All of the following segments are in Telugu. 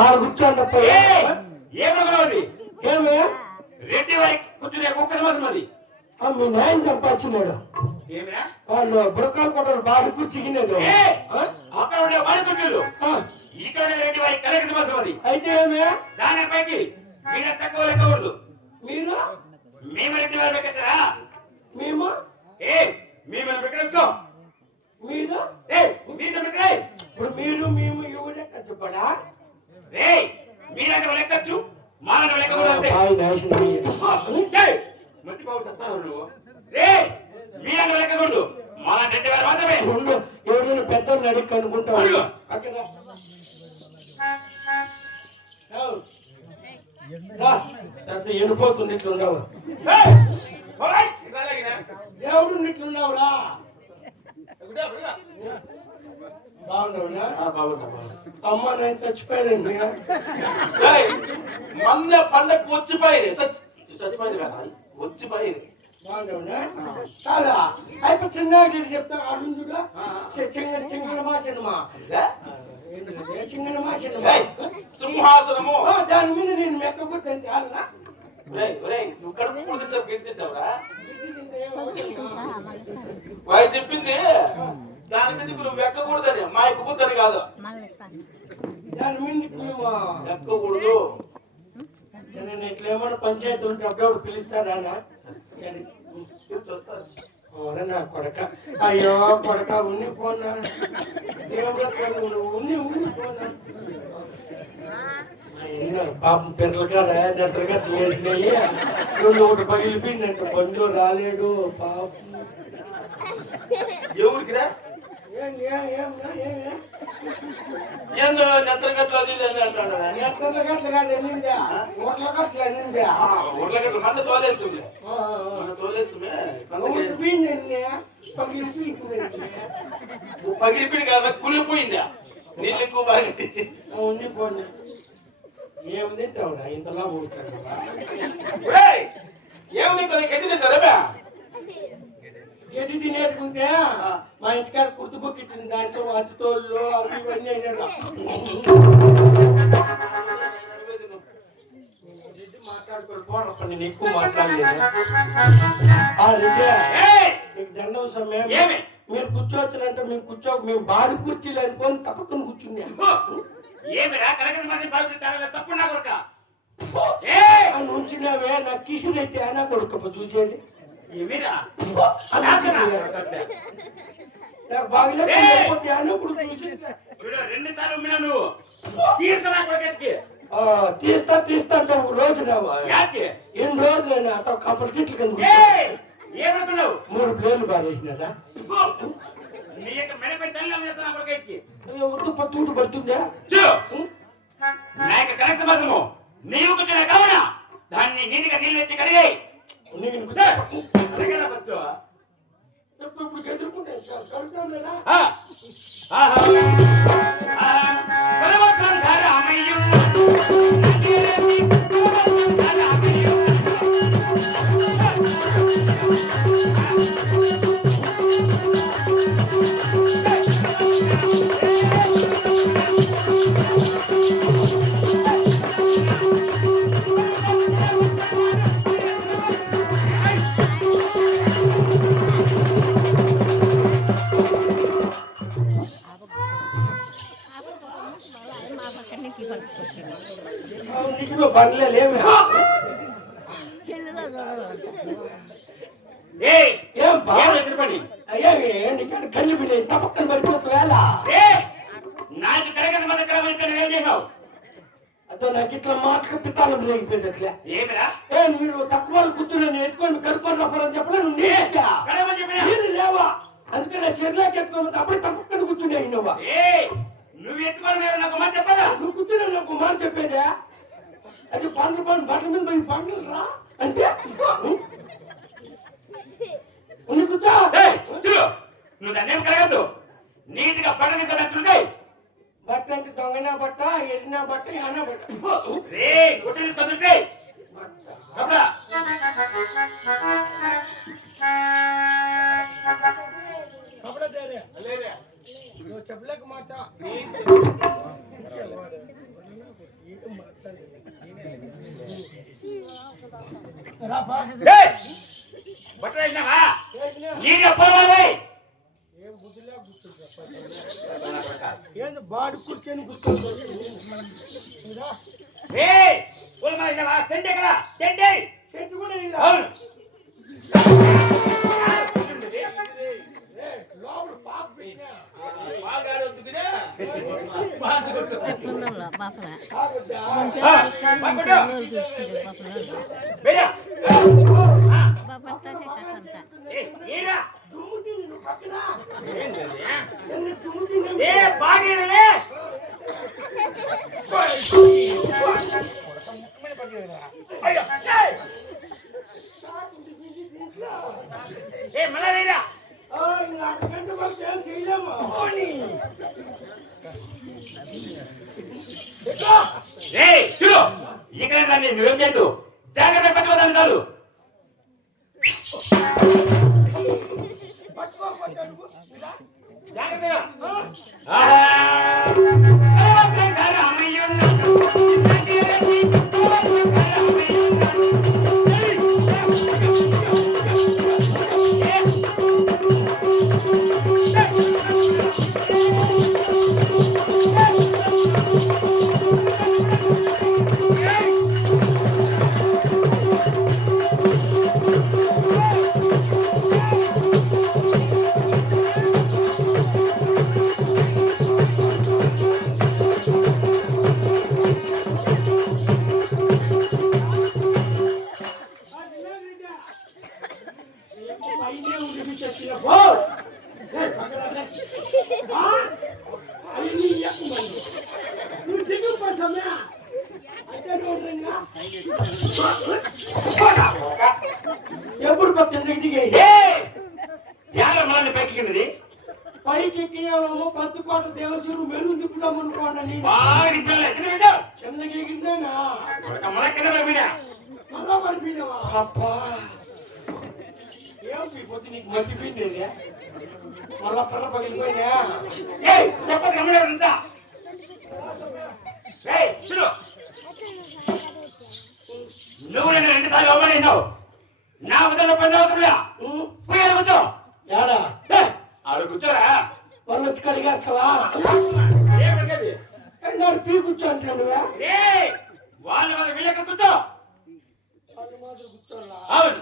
ఆడ కూర్చోండి. ఏమనుకున్నావు? ఏమే రెడ్డి వారి కూర్చునే కుక్క సమాసం అది. మీ న్యాయం చంపాల్సినాడు. ఏమిరా వాళ్ళు బురకాలు కొట్టారు బాగా కూర్చుకినేది. అక్కడ ఉండే వారి కూర్చోలు ఇక్కడ ఉండే రెడ్డి వారి కనక సమాసం అది. అయితే ఏమే దానిపైకి మీరు తక్కువ లెక్కకూడదు. మీరు మేము రెడ్డి వారి ఎక్కచ్చరా? మేము మేము ఎక్కడేసుకో. మీరు మీరు ఎక్కడే? ఇప్పుడు మీరు మేము ఎవరు ఎక్కడ చెప్పడా? మీరంటే లెక్కచ్చు, మాలంటే లెక్కకూడదు అంతే. మంచి బాబు చస్తాను నువ్వు. మీరంటే లెక్కకూడదు, మాలంటే రెడ్డి వారు మాత్రమే. ఎవరైనా పెద్దలు అడిగి కనుకుంటావు. ఎనిపోతుంది ఇట్లున్నావు. దేవుడు ఇట్లున్నావురా. అమ్మ నేను చచ్చిపోయానండి. మొన్న పండగ వచ్చిపోయి చాలా అయిపోయి చిన్న చెప్తా. అడుగుగా చింగనమా సినిమా చింగనమా సినిమా సింహాసనము. దాని మీద నేను మెక్కబుద్దని చాలా నువ్వు కడుపు కూడా తింటావురా? వాయి చెప్పింది దాని మీద నువ్వు ఎక్కకూడదని, మా ఎక్కకూడదని కాదు. దాని మీద ఎక్కకూడదు. నేను ఇట్లా ఏమన్నా పంచాయతీ ఉంటే అప్పుడప్పుడు పిలుస్తారా? నా కొడక అయ్యో కొడక ఉన్ని పోనా ఉన్ని ఉన్ని పోనా పాపం పిల్లలుగా రాయనట్టుగా తీసినాయి. రెండు ఒకటి పగిలిపోయిందంట. బంధు రాలేడు పాపం. ఎవరికిరా ఏందో నెత్తర గట్ల అది అంటాడు. నెత్తర గట్ల కాదు వెళ్ళిందా, ఓట్ల గట్ల వెళ్ళిందా. ఓట్ల గట్ల మంట తోలేస్తుంది. పగిలిపోయింది కదా, కుళ్ళిపోయిందా? నీళ్ళు ఎక్కువ బాగా కట్టించి ఉండిపోయింది. ఏం తింటావురా ఇంతలా ఉంటాడు? ఏమి గడ్డి తింటారా? గడ్డి తినేసుకుంటే మా ఇంటికాడ కుర్తుబొక్కిచ్చింది. దాంట్లో అతితోళ్ళు అవి ఇవన్నీ అయినా మాట్లాడుకోరు. పోనప్ప నేను ఎక్కువ మాట్లాడలేదు. నీకు దండం సమయం. మీరు కూర్చోవచ్చునంటే మేము మేము బాడి కుర్చీలు అనుకొని తప్పకుండా కూర్చున్నాం. ఉంచినావే నా కిసులు అయితే అయినా కొడుకప్ప చూసేది. నాకు బాగలేకపోతే అన్నప్పుడు చూసేది. తీస్తా అంటే ఒక రోజు రావు. ఎన్ని రోజులైనా అతను కంపల్ చెట్లు కింద 3 ప్లేర్లు బారేసినారా? తూటు పడుతుందా? నీవు కూర్చున్నా కావున దాన్ని నీటిగా నీళ్ళు వచ్చి కడిగాయి. బండ్లే లేవు. కళ్ళు బిడ్డ తప్పక్కన పడిపోతు వేళ నాకు కడగదు మన ఏం చేసావు? అదో నాకు ఇట్లా మాటకు పిత్తాలం లేకపోయింది. అట్లా ఏమిరా మీరు తక్కువ కూర్చుని ఎత్తుకొని కడుక్కొని రఫరని చెప్పలే నువ్వు లేవా? అందుకే నా చెర్లాకి ఎత్తుకొని అప్పుడే తప్పక్కన కూర్చునే నువ్వా? నువ్వు ఎత్తుకొని నాకు మాట చెప్పదా? నువ్వు కూర్చుని నాకు మాట చెప్పేదా? అది పండ్లు బట్టల మీద పోయి పండ్లు రా అంటే నువ్వు దాన్ని ఏం కలగద్దు. నీటిగా బట్ట తీసుకొని చూసాయి. బట్ట అంటే దొంగనా బట్ట, ఎడినా బట్ట, అన్న బట్ట. గుట్ట తీసుకొని చూసాయి. చెప్పలేక మాట రాపా ఏయ్ బట్టలు వేసినావా నీగా పోవాలి ఏం బుద్ధిలే ఏంది బాడి కూర్చొని కూర్చొని ఏయ్ పూల మాల వేసినావా సెంటే కదా సెంటే చెట్టు కూడా ఇలా అవును లోపల పాప పెట్టినా బాగాడు వద్దుకునే వేరా ఏరా ఏ బాగేనలే అయ్యో ఏ మళ్ళా వేరా అంతకంటే మనకి ఏం చేయలేము ఏయ్ చూడు ఇక్కడ దాన్ని నువ్వేం చేయద్దు జాగ్రత్త పట్టుకోదాన్ని చాలు జాగ్రత్తగా ఎప్పుడు పక్కన దిగి యార మళ్ళీ పైకి పైకి ఎక్కినాము పత్తికోట దేవశివుడు మెరుగు తిప్పుదాం అనుకోండి బాగా నింపాలి ఎక్కడ పెట్టు చిన్నగా ఎగిందేనా మళ్ళా కింద పడిపోయినా మళ్ళా పడిపోయినావా అబ్బా ఏమి పొద్దు నీకు మర్చిపోయింది మళ్ళా పర్ర పగిలిపోయినా ఏయ్ చెప్పదు గమనించా ఏయ్ చూడు నువ్వు నేను 2 సార్లు అవమానించావు నా వద్ద పని అవసరం పోయారు కూర్చో యాడా ఆడు కూర్చోరా వాళ్ళు వచ్చి కడిగేస్తావా ఏమడిగేది ఎన్నాడు పీ కూర్చో అంటాడు వాళ్ళ వీళ్ళకి కూర్చో వాళ్ళు మాత్రం కూర్చోరా అవును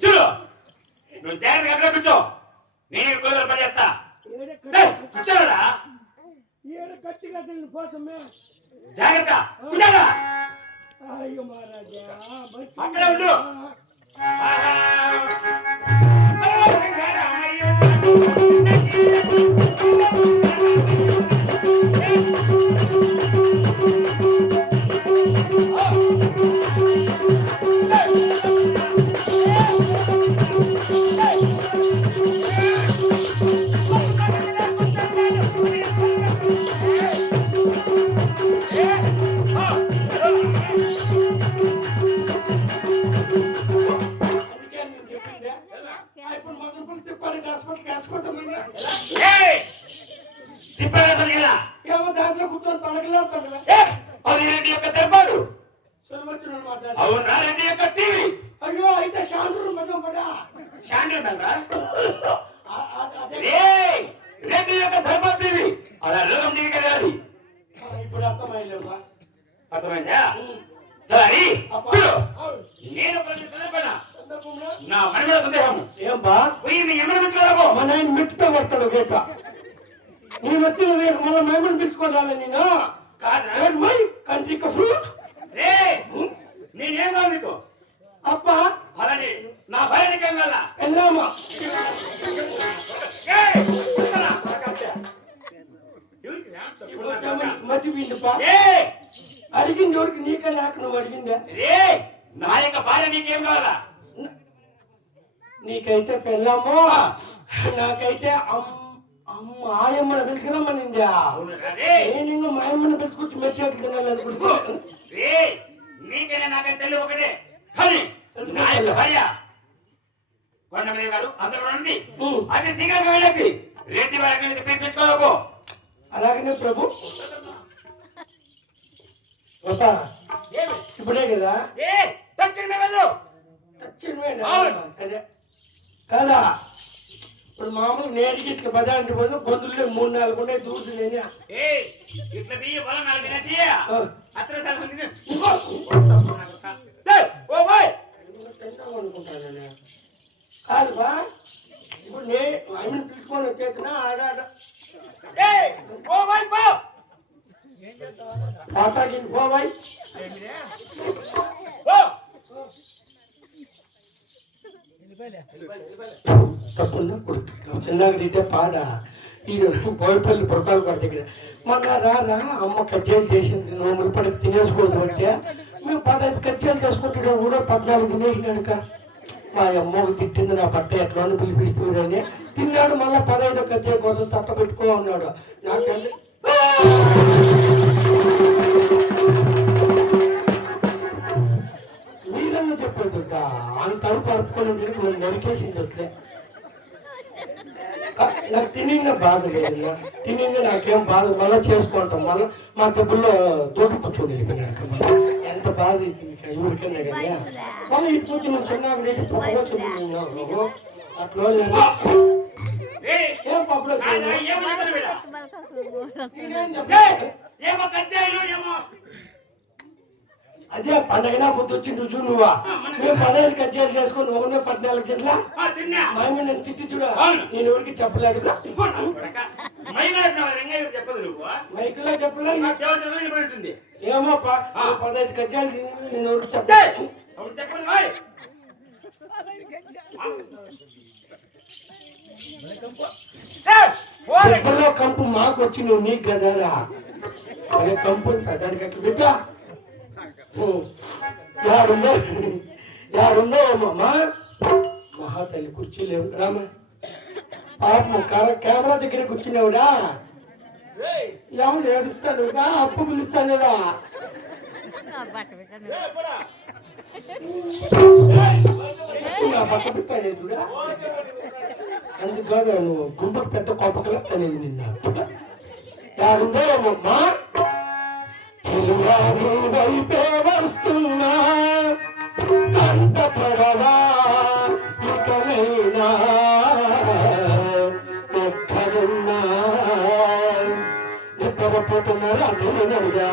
చూడు నువ్వు జాగ్రత్తగా అక్కడ కూర్చో నేను కుదర పని చేస్తా కూర్చోరా గట్టిగా తెలియని పోసమే జాగ్రత్త కూర్చోరా అయ్యో మహారాజా అక్కడ ఉండు ఏమో దాంట్లో కూర్చొని తొలగిలాడుతాడు అది రెడ్డి యొక్క దర్బారు సర్వచ్చుడు మాట్లాడు అవునా రెడ్డి యొక్క టీవీ అయ్యో అయితే శాంతుడు మతం పడా శాంతి ఉండాలా అదే రెడ్డి యొక్క దర్బార్ టీవీ అలా లోకం టీవీ కదా ఇప్పుడు అర్థమైలేవా అర్థమైందా సరే చూడు నేను సందర్భంలో నా మనలో సందేహం ఏం బా పోయి నీ ఎమ్మడి పిలుచుకోరాబో మా నాయన మెట్టుతో కొడతాడు గేట నేను వచ్చిన రేపు మళ్ళీ మేమని పిలుచుకోవాలి నేను కాదు మై కంట్రీ ఫ్రూట్ రే నేనేం కాదు నీకు అప్ప అలానే నా భయానికేం వల్ల వెళ్ళామా అడిగింది ఎవరికి? నీకే నాకు నువ్వు అడిగిందా? రే నా యొక్క భార్య నీకేం కావాలా? నీకైతే పెళ్ళాము, నాకైతే ఆయమ్మని పిలుచుకురమ్మనిందా? నేను ఇంకా మా అమ్మని పిలుచుకొచ్చి మెచ్చేట్లు తినాలనుకుంటున్నాను. రే నీకైనా నాకైతే తెల్లి ఒకటే, కానీ నా యొక్క భార్య కొండమదేవి గారు అందరూ ఉంది. అది శీఘ్రంగా వెళ్ళేసి రెడ్డి వారికి పిలుచుకోలేకు. అలాగనే ప్రభు. ఇప్పుడే కదా తక్షణమే వెళ్ళు. అదే కదా. ఇప్పుడు మామూలు నేరుగా ఇట్లా బజార్ పోతే బంధువులు 3-4 ఉండే చూసులేని ఇట్లా బియ్య బలం నాకు తినేసి అత్ర అనుకుంటాను కాదు బా. ఇప్పుడు నేను ఆయన పిలుచుకొని వచ్చేస్తున్నా ఆడాడ పాతాకి పోవాయి తప్పకుండా కొడుకు చిన్నగా తింటే పాడ ఈ బోయపల్లి పొరకాలు పడితే మొన్న రారా అమ్మ కజ్జాలు చేసింది, నువ్వు మురిపడికి తినేసుకోవద్దు అంటే మేము 15 కజ్జాలు చేసుకుంటే కూడా 14 తినేసినాడుక. మా అమ్మకు తిట్టింది నా పట్ట ఎట్లా పిలిపిస్తుందని తిన్నాడు. మళ్ళీ 15 కజ్జాల కోసం తట్ట పెట్టుకో ఉన్నాడు. నాకంటే మీరన్నా చెప్పేది అంత అరుపు అరుపుకొని మనం నరికేసింది అట్లే. నాకు తినింగా బాధ లేదు, తినింగా నాకేం బాధ. మళ్ళీ చేసుకుంటాం, మళ్ళీ మా దెబ్బల్లో తోటి కూర్చొని వెళ్ళిపోయినాడు. మళ్ళీ ఎంత బాధ ఎవరికన్నా కానీ మళ్ళీ ఇటు కూర్చొని నువ్వు చిన్నగా రేటు పప్పులో అట్లా ఏం పప్పులో అదే పండగనా పొద్దు వచ్చి రుజువు నువ్వా మేము 15 కజ్జాలు చేసుకుని ఒకనే 14 చెట్ల మేము నేను తిట్టి చూడ నేను ఎవరికి చెప్పలేడు. మైకులో చెప్పలేదు ఏమో 15 కజ్జాలు నేను ఎవరికి చెప్పలేదు. కంపు మాకు వచ్చి నువ్వు నీకు కదా అదే కంపు దానికి అట్లా బిడ్డ యారుందో అమ్మా మహాతల్లి కుర్చీలేవు రామ పాపం కెమెరా దగ్గర కూర్చునేవుడా ఎవరు ఏడుస్తాడు అప్పు పిలుస్తానేవా పక్క పెట్టాడు అందుకాదు నువ్వు గుంపుకు పెద్ద కొప్పకలెత్తనేది నిన్న యారుందో అమ్మా చెలువాని వైపే వస్తున్నా కంటపడవా ఇకనైనా ఎక్కడున్నా నిద్రపోతున్నారు అదే అడిగా